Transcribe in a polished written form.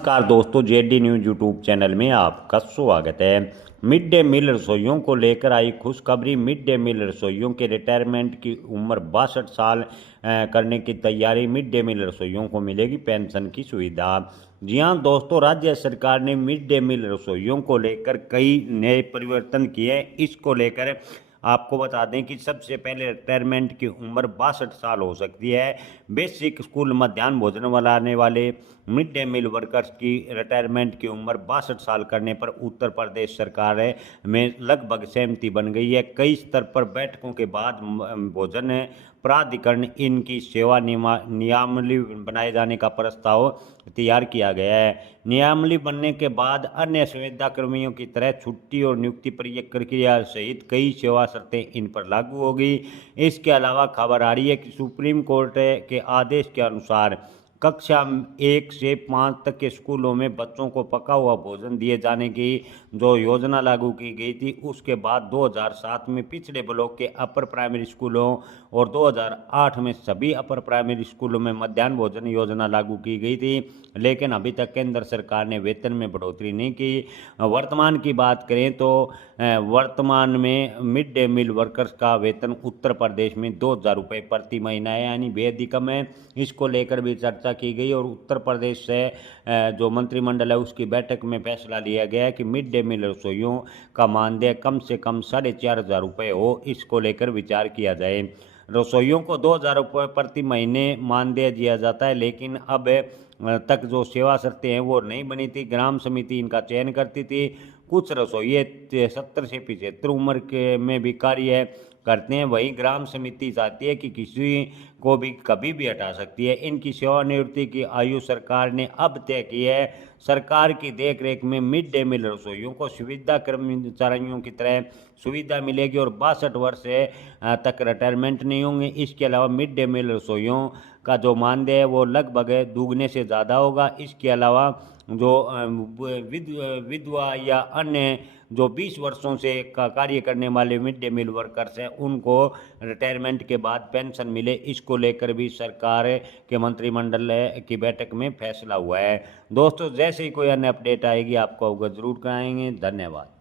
नमस्कार दोस्तों, JD news YouTube channel में आपका स्वागत है। मिड डे मील रसोइयों को लेकर आई खुशखबरी। मिड डे मील रसोइयों के रिटायरमेंट की उम्र 62 साल करने की तैयारी। मिड डे मील रसोइयों को मिलेगी पेंशन की सुविधा। जी हाँ दोस्तों, राज्य सरकार ने मिड डे मील रसोइयों को लेकर कई नए परिवर्तन किए हैं। इसको लेकर आपको बता दें कि सबसे पहले रिटायरमेंट की उम्र 62 साल हो सकती है। बेसिक स्कूल मध्याह्न भोजन बनाने वाले मिड डे मील वर्कर्स की रिटायरमेंट की उम्र 62 साल करने पर उत्तर प्रदेश सरकार में लगभग सहमति बन गई है। कई स्तर पर बैठकों के बाद भोजन प्राधिकरण इनकी सेवा नियमावली बनाए जाने का प्रस्ताव तैयार किया गया है। नियमावली बनने के बाद अन्य संविदा कर्मियों की तरह छुट्टी और नियुक्ति प्रक्रिया सहित कई सेवा शर्तें इन पर लागू होगी। इसके अलावा खबर आ रही है कि सुप्रीम कोर्ट के आदेश के अनुसार कक्षा 1 से 5 तक के स्कूलों में बच्चों को पका हुआ भोजन दिए जाने की जो योजना लागू की गई थी, उसके बाद 2007 में पिछड़े ब्लॉक के अपर प्राइमरी स्कूलों और 2008 में सभी अपर प्राइमरी स्कूलों में मध्याह्न भोजन योजना लागू की गई थी, लेकिन अभी तक केंद्र सरकार ने वेतन में बढ़ोतरी नहीं की। वर्तमान की बात करें तो वर्तमान में मिड डे मील वर्कर्स का वेतन उत्तर प्रदेश में 2,000 रुपये प्रति महीना है, यानी बेहद ही कम है। इसको लेकर भी चर्चा की गई और उत्तर प्रदेश से जो मंत्रिमंडल है उसकी बैठक में फैसला लिया गया है कि मिड डे मील रसोइयों का मानदेय कम से कम 4,500 रुपये हो। इसको लेकर विचार किया जाए। रसोइयों को 2,000 रुपये प्रति महीने मानदेय दिया जाता है, लेकिन अब तक जो सेवा शर्तें हैं वो नहीं बनी थी। ग्राम समिति इनका चयन करती थी। कुछ रसोइये 70 से 75 उम्र के में भी कार्य करते हैं। वहीं ग्राम समिति चाहती है कि किसी को भी कभी भी हटा सकती है। इनकी सेवानिवृत्ति की आयु सरकार ने अब तय की है। सरकार की देखरेख में मिड डे मील रसोइयों को सुविधा कर्मचारियों की तरह सुविधा मिलेगी और 62 वर्ष तक रिटायरमेंट नहीं होंगे। इसके अलावा मिड डे मील रसोइयों का जो मानदेय है वो लगभग दुगने से ज़्यादा होगा। इसके अलावा जो विधवा या अन्य जो 20 वर्षों से का कार्य करने वाले मिड डे मील वर्कर्स हैं उनको रिटायरमेंट के बाद पेंशन मिले, इसको लेकर भी सरकार के मंत्रिमंडल की बैठक में फैसला हुआ है। दोस्तों, जैसे ही कोई अन्य अपडेट आएगी आपको अवगत जरूर कराएंगे। धन्यवाद।